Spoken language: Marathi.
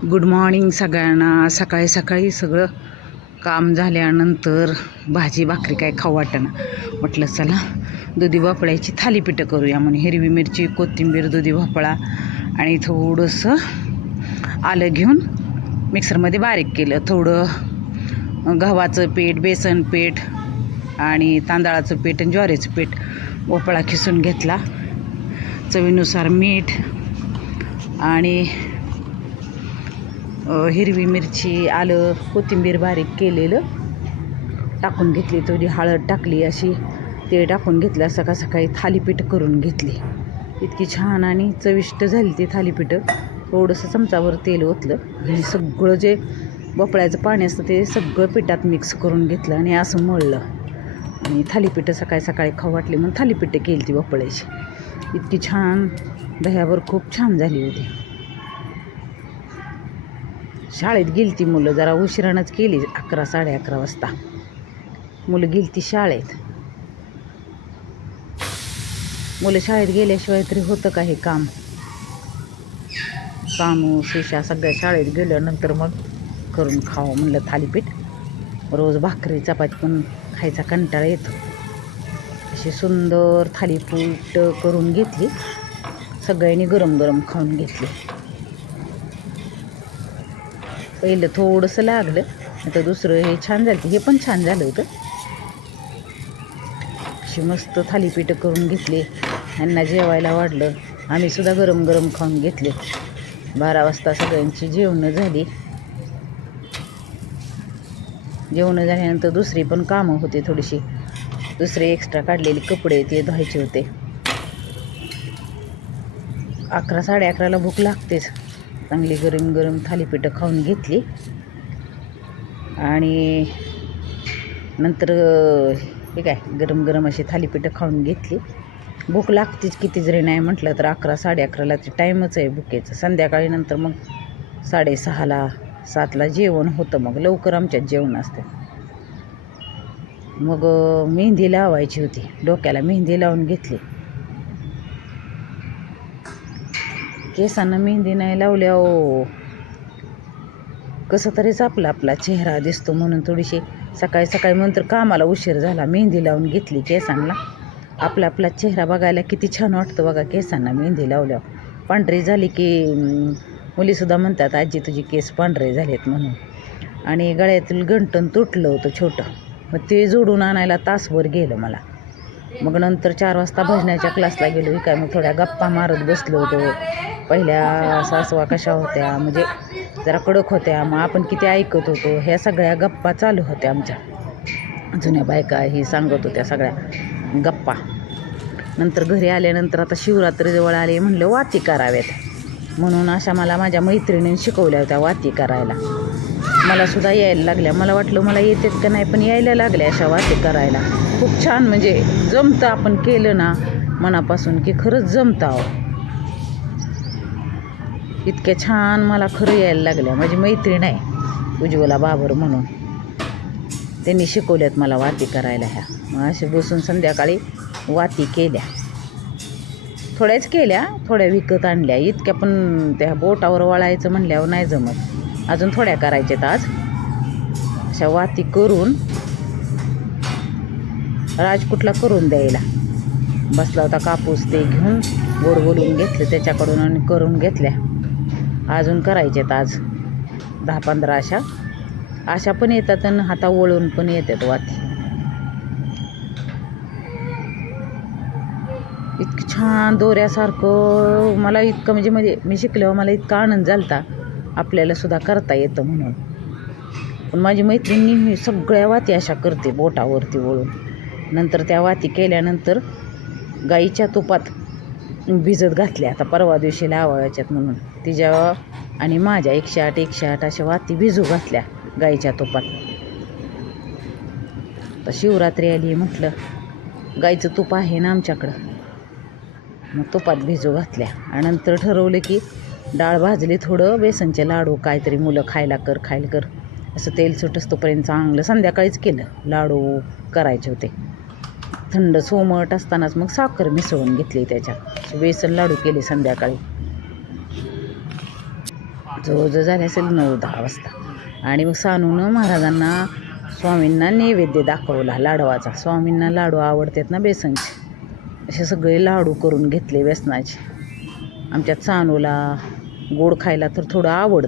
गुड मॉर्निंग सगळ्यांना. सकाळी सकाळी सगळं काम झाल्यानंतर भाजी भाकरी काय खाऊ वाटणं म्हटलं चला दुधी भोपळ्याची थालीपीठं करूया. म्हणून हिरवी मिरची कोथिंबीर दुधी भोपळा आणि थोडंसं आलं घेऊन मिक्सरमध्ये बारीक केलं. थोडं गव्हाचं पीठ बेसन पीठ आणि तांदळाचं पीठ आणि ज्वारीचं पीठ भोपळा खिसून घेतला. चवीनुसार मीठ आणि हिरवी मिरची आलं कोथिंबीर बारीक केलेलं टाकून घेतली. थोडी हळद टाकली अशी ते टाकून घेतलं. सकाळ सकाळी थालीपीठ करून घेतली. इतकी छान आणि चविष्ट झाली ती थालीपीठं. थोडंसं चमचावर तेल ओतलं. आणि सगळं जे भोपळ्याचं पाणी असतं ते सगळं पिठात मिक्स करून घेतलं आणि असं मळलं. आणि थालीपीठं सकाळी सकाळी खाऊ वाटली म्हणून थालीपीठं केली ती भोपळ्याची. इतकी छान दह्यावर खूप छान झाली होती. शाळेत गेली ती मुलं जरा उशिरानंच केली अकरा साडे अकरा वाजता. मुलं गेली ती शाळेत. मुलं शाळेत गेल्याशिवाय तरी होतं का हे काम? कामू शिशा सगळ्या शाळेत गेल्यानंतर मग करून खावं म्हणलं थालीपीठ. रोज भाकरी चपाती पण खायचा कंटाळा येतो. अशी सुंदर थालीपीठ करून घेतली. सगळ्यांनी गरम गरम खाऊन घेतली. पहिलं थोडंसं लागलं आता दुसरं हे छान झालं हे पण छान झालं होतं. अशी मस्त थालीपीठं करून घेतली यांना जेवायला वाढलं. आम्ही सुद्धा गरम गरम खाऊन घेतले. बारा वाजता सगळ्यांची जेवणं झाली. जेवणं झाल्यानंतर दुसरी पण कामं होती थोडीशी. दुसरे एक्स्ट्रा काढलेले कपडे ते धुवायचे होते. अकरा साडे अकराला भूक लागतेच. चांगली गरम गरम थालीपीठं खाऊन घेतली. आणि नंतर हे काय गरम गरम अशी थालीपीठं खाऊन घेतली. भूक लागतेच किती जरी नाही म्हटलं तर अकरा साडे अकराला ते टाईमच आहे भुकेचं. संध्याकाळी नंतर मग साडेसहाला सातला जेवण होतं. मग लवकर आमच्यात जेवण असतं. मग मेहंदी लावायची होती. डोक्याला मेहंदी लावून घेतली. केसांना मेहंदी नाही लावल्या ओ कसं तरीच आपला आपला चेहरा दिसतो म्हणून थोडीशी. सकाळी सकाळी नंतर कामाला उशीर झाला मेहंदी लावून घेतली केसांना. आपला आपला चेहरा बघायला किती छान वाटतं बघा केसांना मेहंदी लावल्यावर. पांढरी झाली की मुलीसुद्धा म्हणतात आजी तुझी केस पांढरे झालेत म्हणून. आणि गळ्यातील गंटण तुटलं होतं छोटं. मग ते जोडून आणायला तासभर गेलं मला. मग नंतर चार वाजता भजनाच्या क्लासला गेलो काय मग थोड्या गप्पा मारत बसलो होतो. पहिल्या सासवा कशा होत्या म्हणजे जरा कडक होत्या मग आपण किती ऐकत होतो ह्या सगळ्या गप्पा चालू होत्या आमच्या. जुन्या बायका ही सांगत होत्या सगळ्या गप्पा. नंतर घरी आल्यानंतर आता शिवरात्रीजवळ आले म्हणलं वाती कराव्यात. म्हणून अशा मला माझ्या मैत्रिणीने शिकवल्या होत्या वाती करायला. मला सुद्धा यायला लागल्या. मला वाटलं मला येतात का नाही पण यायला लागल्या अशा वाती करायला. खूप छान म्हणजे जमतं आपण केलं ना मनापासून की खरंच जमतं आहो इतक्या छान मला खरं यायला लागल्या. माझी मैत्रीण आहे उज्ज्वला बाबर म्हणून. त्यांनी शिकवल्यात मला वाती करायला ह्या. मग असे बसून संध्याकाळी वाती केल्या. थोड्याच केल्या थोड्या विकत आणल्या. इतक्या पण त्या बोटावर वळायचं म्हणल्यावर नाही जमत. अजून थोड्या करायच्यात आज. अशा वाती करून राजकुटला करून द्यायला. बसला होता कापूस ते घेऊन गोड बोलवून घेतलं त्याच्याकडून आणि करून घेतल्या. अजून करायच्यात आज. दहा पंधरा अशा. अशा पण येतात आणि हाता वळून पण येतात वाती. इतकं छान दोऱ्यासारखं. मला इतकं म्हणजे म्हणजे मी शिकल्यावर मला इतका आनंद झालता. आपल्याला सुद्धा करता येतं म्हणून. पण माझी मैत्रिणी मी सगळ्या वाती अशा करते बोटावरती वळून. नंतर त्या वाती केल्यानंतर गाईच्या तुपात भिजत घातल्या आता परवा दिवशी लावायच्यात म्हणून. तिच्या आणि माझ्या एकशे आठ एकशे आठ अशा वाती भिजू घातल्या गाईच्या तुपात. तर शिवरात्री आली म्हटलं गाईचं तूप आहे ना आमच्याकडं. मग तुपात भिजू घातल्या. आणि नंतर ठरवलं की डाळ भाजली थोडं बेसनचे लाडू काहीतरी मुलं खायला कर खायला कर. असं तेल सुटस्तोपर्यंत चांगलं संध्याकाळीच केलं. लाडू करायचे होते. थंड सोमट असतानाच मग साखर मिसळून घेतली त्याच्यात. बेसन लाडू केले संध्याकाळी. जवळजवळ झाले असेल नऊ दहा वाजता. आणि मग सानूनं महाराजांना स्वामींना नैवेद्य दाखवला लाडवाचा. स्वामींना लाडू आवडतात ना बेसनचे. असे सगळे लाडू करून घेतले बेसनाचे आमच्या सानूला गोड खायला तर थोडं आवडतं.